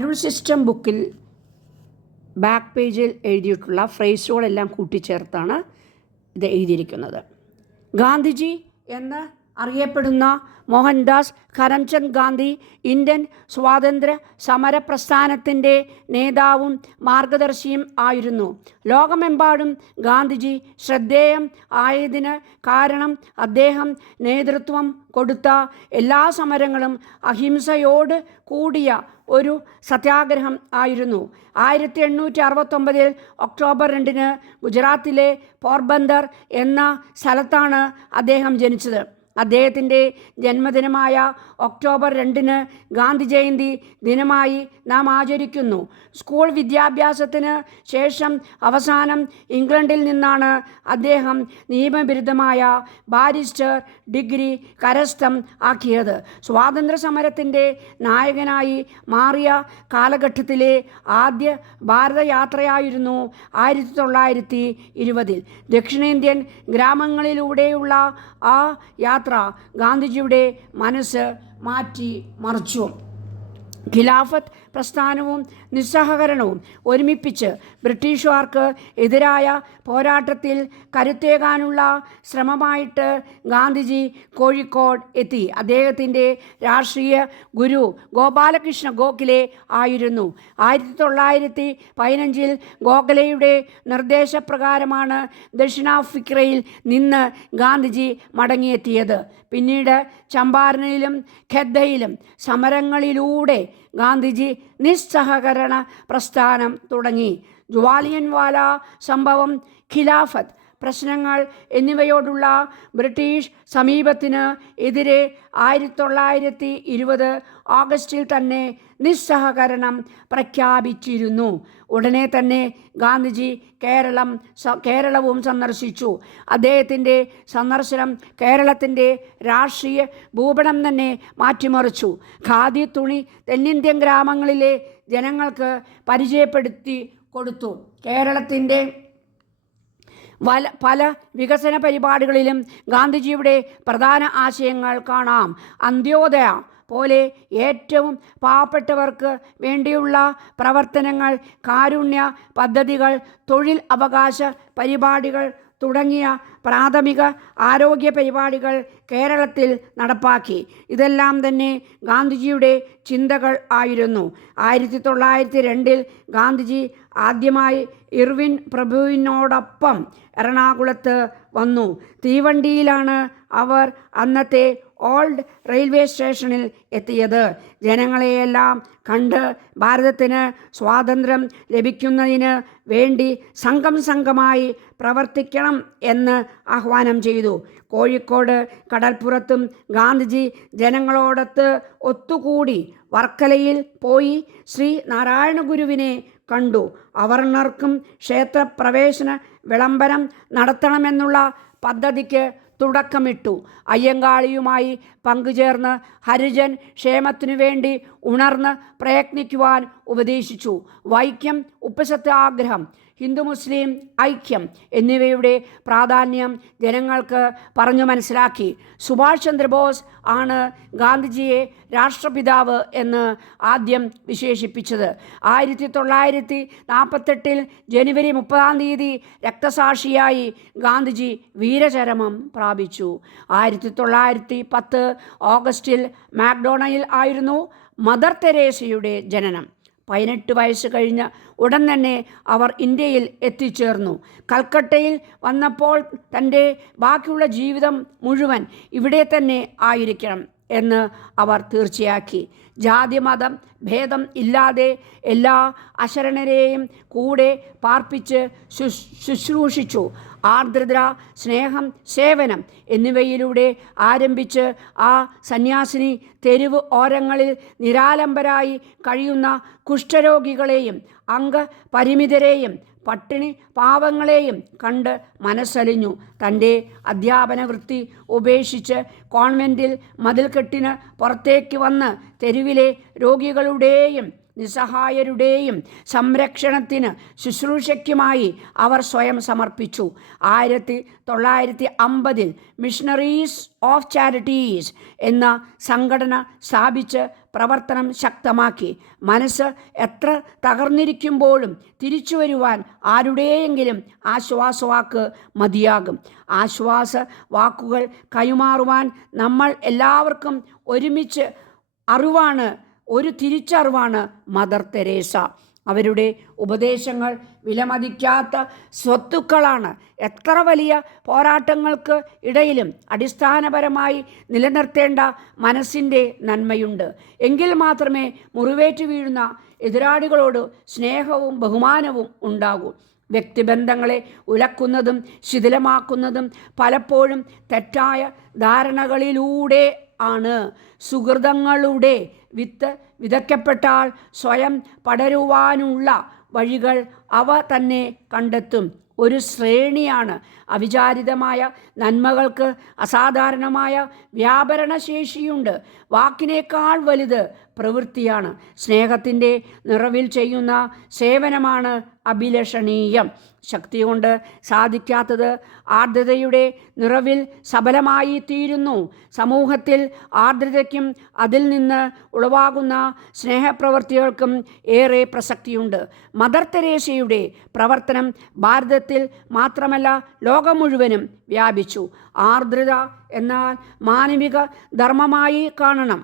Rule system ബുക്കിൽ back പേജിൽ എഴുതിയിട്ടുള്ള ഫ്രേസുകളെല്ലാം കൂട്ടിച്ചേർത്താണ് ഇത് എഴുതിയിരിക്കുന്നത്. ഗാന്ധിജി എന്ന് അറിയപ്പെടുന്ന മോഹൻദാസ് കരംചന്ദ് ഗാന്ധി ഇന്ത്യൻ സ്വാതന്ത്ര്യ സമര പ്രസ്ഥാനത്തിൻ്റെ നേതാവും മാർഗദർശിയും ആയിരുന്നു. ലോകമെമ്പാടും ഗാന്ധിജി ശ്രദ്ധേയം ആയതിന് കാരണം അദ്ദേഹം നേതൃത്വം കൊടുത്ത എല്ലാ സമരങ്ങളും അഹിംസയോട് കൂടിയ ഒരു സത്യാഗ്രഹം ആയിരുന്നു. 1869 ഒക്ടോബർ 2 ഗുജറാത്തിലെ പോർബന്ദർ എന്ന സ്ഥലത്താണ് അദ്ദേഹം ജനിച്ചത്. അദ്ദേഹത്തിൻ്റെ ജന്മദിനമായ ഒക്ടോബർ 2 ഗാന്ധി ജയന്തി ദിനമായി നാം ആചരിക്കുന്നു. സ്കൂൾ വിദ്യാഭ്യാസത്തിന് ശേഷം അവസാനം ഇംഗ്ലണ്ടിൽ നിന്നാണ് അദ്ദേഹം നിയമബിരുദമായ ബാരിസ്റ്റർ ഡിഗ്രി കരസ്ഥം ആക്കിയത്. സ്വാതന്ത്ര്യ സമരത്തിൻ്റെ നായകനായി മാറിയ കാലഘട്ടത്തിലെ ആദ്യ ഭാരതയാത്രയായിരുന്നു 1920. ദക്ഷിണേന്ത്യൻ ഗ്രാമങ്ങളിലൂടെയുള്ള ആ യാത്ര ഗാന്ധിജിയുടെ മനസ്സ് മാറ്റി മറിച്ചു. ഖിലാഫത്ത് പ്രസ്ഥാനവും നിസ്സഹകരണവും ഒരുമിപ്പിച്ച് ബ്രിട്ടീഷുകാർക്ക് എതിരായ പോരാട്ടത്തിൽ കരുത്തേകാനുള്ള ശ്രമമായിട്ട് ഗാന്ധിജി കോഴിക്കോട് എത്തി. അദ്ദേഹത്തിൻ്റെ രാഷ്ട്രീയ ഗുരു ഗോപാലകൃഷ്ണ ഗോഖലെ ആയിരുന്നു. 1915 ഗോഖലെയുടെ നിർദ്ദേശപ്രകാരമാണ് ദക്ഷിണാഫ്രിക്കയിൽ നിന്ന് ഗാന്ധിജി മടങ്ങിയെത്തിയത്. പിന്നീട് ചമ്പാരനിലും ഖെദ്ദയിലും സമരങ്ങളിലൂടെ ഗാന്ധിജി നിസ്സഹകരണ പ്രസ്ഥാനം തുടങ്ങി. ജവാലിയൻവാല സംഭവം, ഖിലാഫത്ത് പ്രശ്നങ്ങൾ എന്നിവയോടുള്ള ബ്രിട്ടീഷ് സമീപത്തിന് എതിരെ 1920 ഓഗസ്റ്റിൽ തന്നെ നിസ്സഹകരണം പ്രഖ്യാപിച്ചിരുന്നു. ഉടനെ തന്നെ ഗാന്ധിജി കേരളവും സന്ദർശിച്ചു. അദ്ദേഹത്തിൻ്റെ സന്ദർശനം കേരളത്തിൻ്റെ രാഷ്ട്രീയ ഭൂപടം തന്നെ മാറ്റിമറിച്ചു. ഖാദി തുണി തെന്നിന്ത്യൻ ഗ്രാമങ്ങളിലെ ജനങ്ങൾക്ക് പരിചയപ്പെടുത്തി കൊടുത്തു. കേരളത്തിൻ്റെ പല വികസന പരിപാടികളിലും ഗാന്ധിജിയുടെ പ്രധാന ആശയങ്ങൾ കാണാം. അന്ത്യോദയ പോലെ ഏറ്റവും പാവപ്പെട്ടവർക്ക് വേണ്ടിയുള്ള പ്രവർത്തനങ്ങൾ, കാരുണ്യ പദ്ധതികൾ, തൊഴിൽ അവകാശ പരിപാടികൾ തുടങ്ങിയ പ്രാഥമിക ആരോഗ്യ പരിപാടികൾ കേരളത്തിൽ നടപ്പാക്കി. ഇതെല്ലാം തന്നെ ഗാന്ധിജിയുടെ ചിന്തകൾ ആയിരുന്നു. 1902 ഗാന്ധിജി ആദ്യമായി ഇർവിൻ പ്രഭുവിനോടൊപ്പം എറണാകുളത്ത് വന്നു. തീവണ്ടിയിലാണ് അവർ അന്നത്തെ ഓൾഡ് റെയിൽവേ സ്റ്റേഷനിൽ എത്തിയത്. ജനങ്ങളെയെല്ലാം കണ്ട് ഭാരതത്തിന് സ്വാതന്ത്ര്യം ലഭിക്കുന്നതിന് വേണ്ടി സംഘമായി പ്രവർത്തിക്കണം എന്ന് ആഹ്വാനം ചെയ്തു. കോഴിക്കോട് കടൽപ്പുറത്തും ഗാന്ധിജി ജനങ്ങളോടൊത്ത് ഒത്തുകൂടി. വർക്കലയിൽ പോയി ശ്രീ നാരായണ ഗുരുവിനെ കണ്ടു. അവർണർക്കും ക്ഷേത്രപ്രവേശന വിളംബരം നടത്തണമെന്നുള്ള പദ്ധതിക്ക് തുടക്കമിട്ടു. അയ്യങ്കാളിയുമായി പങ്കുചേർന്ന് ഹരിജൻ ക്ഷേമത്തിനു വേണ്ടി ഉണർന്ന് പ്രയത്നിക്കുവാൻ ഉപദേശിച്ചു. വൈക്കം ഉപ്പ് സത്യാഗ്രഹം, ഹിന്ദു മുസ്ലിം ഐക്യം എന്നിവയുടെ പ്രാധാന്യം ജനങ്ങൾക്ക് പറഞ്ഞു മനസ്സിലാക്കി. സുഭാഷ് ചന്ദ്രബോസ് ആണ് ഗാന്ധിജിയെ രാഷ്ട്രപിതാവ് എന്ന് ആദ്യം വിശേഷിപ്പിച്ചത്. 1948 ജനുവരി 30 രക്തസാക്ഷിയായി ഗാന്ധിജി വീരചരമം പ്രാപിച്ചു. 1910 ഓഗസ്റ്റിൽ മാക്ഡോണയിൽ ആയിരുന്നു മദർ തെരേസയുടെ ജനനം. 18 വയസ്സ് കഴിഞ്ഞ ഉടൻ തന്നെ അവർ ഇന്ത്യയിൽ എത്തിച്ചേർന്നു. കൽക്കട്ടയിൽ വന്നപ്പോൾ തൻ്റെ ബാക്കിയുള്ള ജീവിതം മുഴുവൻ ഇവിടെ തന്നെ ആയിരിക്കണം എന്ന് അവർ തീർച്ചയാക്കി. ജാതി മതം ഭേദം ഇല്ലാതെ എല്ലാ അശരണരെയും കൂടെ പാർപ്പിച്ച് ശുശ്രൂഷിച്ചു. ആർദ്രത, സ്നേഹം, സേവനം എന്നിവയിലൂടെ ആരംഭിച്ച് ആ സന്യാസിനി തെരുവ് ഓരങ്ങളിൽ നിരാലംബരായി കഴിയുന്ന കുഷ്ഠരോഗികളെയും അംഗപരിമിതരെയും പട്ടിണി പാവങ്ങളെയും കണ്ട് മനസ്സലിഞ്ഞു. തൻ്റെ അധ്യാപന വൃത്തി ഉപേക്ഷിച്ച് കോൺവെൻറ്റിൽ മതിൽക്കെട്ടിന് പുറത്തേക്ക് വന്ന് തെരുവിലെ രോഗികളുടെയും നിസ്സഹായരുടെയും സംരക്ഷണത്തിന് ശുശ്രൂഷയ്ക്കുമായി അവർ സ്വയം സമർപ്പിച്ചു. 1950 മിഷണറീസ് ഓഫ് ചാരിറ്റീസ് എന്ന സംഘടന സ്ഥാപിച്ച് പ്രവർത്തനം ശക്തമാക്കി. മനസ്സ് എത്ര തകർന്നിരിക്കുമ്പോഴും തിരിച്ചു വരുവാൻ ആരുടെയെങ്കിലും ആശ്വാസവാക്ക് മതിയാകും. ആശ്വാസ വാക്കുകൾ കൈമാറുവാൻ നമ്മൾ എല്ലാവർക്കും ഒരുമിച്ച് ഒരു തിരിച്ചറിവാണ് മദർ തെരേസ. അവരുടെ ഉപദേശങ്ങൾ വിലമതിക്കാത്ത സ്വത്തുക്കളാണ്. എത്ര വലിയ പോരാട്ടങ്ങൾക്ക് ഇടയിലും അടിസ്ഥാനപരമായി നിലനിർത്തേണ്ട മനസ്സിൻ്റെ നന്മയുണ്ട്. എങ്കിൽ മാത്രമേ മുറിവേറ്റ് വീഴുന്ന എതിരാളികളോട് സ്നേഹവും ബഹുമാനവും ഉണ്ടാകൂ. വ്യക്തിബന്ധങ്ങളെ ഉലക്കുന്നതും ശിഥിലമാക്കുന്നതും പലപ്പോഴും തെറ്റായ ധാരണകളിലൂടെ ആണ്. സുഹൃതങ്ങളുടെ വിത്ത് വിതയ്ക്കപ്പെട്ടാൽ സ്വയം പടരുവാനുള്ള വഴികൾ അവ തന്നെ കണ്ടെത്തും. ഒരു ശ്രേണിയാണ്. അവിചാരിതമായ നന്മകൾക്ക് അസാധാരണമായ വ്യാപരണശേഷിയുണ്ട്. വാക്കിനേക്കാൾ വലുത് പ്രവൃത്തിയാണ്. സ്നേഹത്തിൻ്റെ നിറവിൽ ചെയ്യുന്ന സേവനമാണ് അഭിലഷണീയം. ശക്തി കൊണ്ട് സാധിക്കാത്തത് ആർദ്രതയുടെ നിറവിൽ സഫലമായി തീരുന്നു. സമൂഹത്തിൽ ആർദ്രതയ്ക്കും അതിൽ നിന്ന് ഉളവാകുന്ന സ്നേഹപ്രവൃത്തികൾക്കും ഏറെ പ്രസക്തിയുണ്ട്. മദർ തെരേസയുടെ പ്രവർത്തനം ഭാരതത്തിൽ മാത്രമല്ല ലോകം മുഴുവനും വ്യാപിച്ചു. ആർദ്രത എന്നാൽ മാനവിക ധർമ്മമായി കാണണം.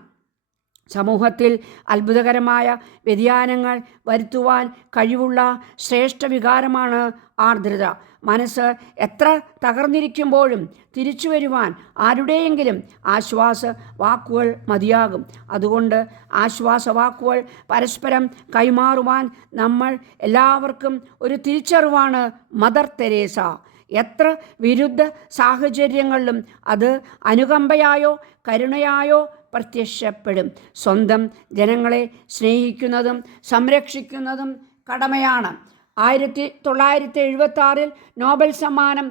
സമൂഹത്തിൽ അത്ഭുതകരമായ വ്യതിയാനങ്ങൾ വരുത്തുവാൻ കഴിവുള്ള ശ്രേഷ്ഠ വികാരമാണ് ആർദ്രത. മനസ്സ് എത്ര തകർന്നിരിക്കുമ്പോഴും തിരിച്ചു വരുവാൻ ആരുടെയെങ്കിലും ആശ്വാസ വാക്കുകൾ മതിയാകും. അതുകൊണ്ട് ആശ്വാസ വാക്കുകൾ പരസ്പരം കൈമാറുവാൻ നമ്മൾ എല്ലാവർക്കും ഒരു തിരിച്ചറിവാണ് മദർ തെരേസ. എത്ര വിരുദ്ധ സാഹചര്യങ്ങളിലും അത് അനുകമ്പയായോ കരുണയായോ പ്രത്യക്ഷപ്പെടും. സ്വന്തം ജനങ്ങളെ സ്നേഹിക്കുന്നതും സംരക്ഷിക്കുന്നതും കടമയാണ്. 1976 നോബൽ സമ്മാനം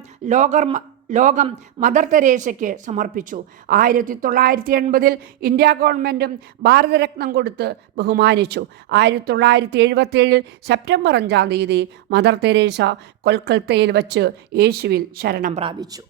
ലോകം മദർ തെരേസയ്ക്ക് സമർപ്പിച്ചു. 1980 ഇന്ത്യ ഗവൺമെൻറ്റും ഭാരതരത്നം കൊടുത്ത് ബഹുമാനിച്ചു. 1977 സെപ്റ്റംബർ 5 മദർ തെരേസ കൊൽക്കത്തയിൽ വച്ച് യേശുവിൽ ശരണം പ്രാപിച്ചു.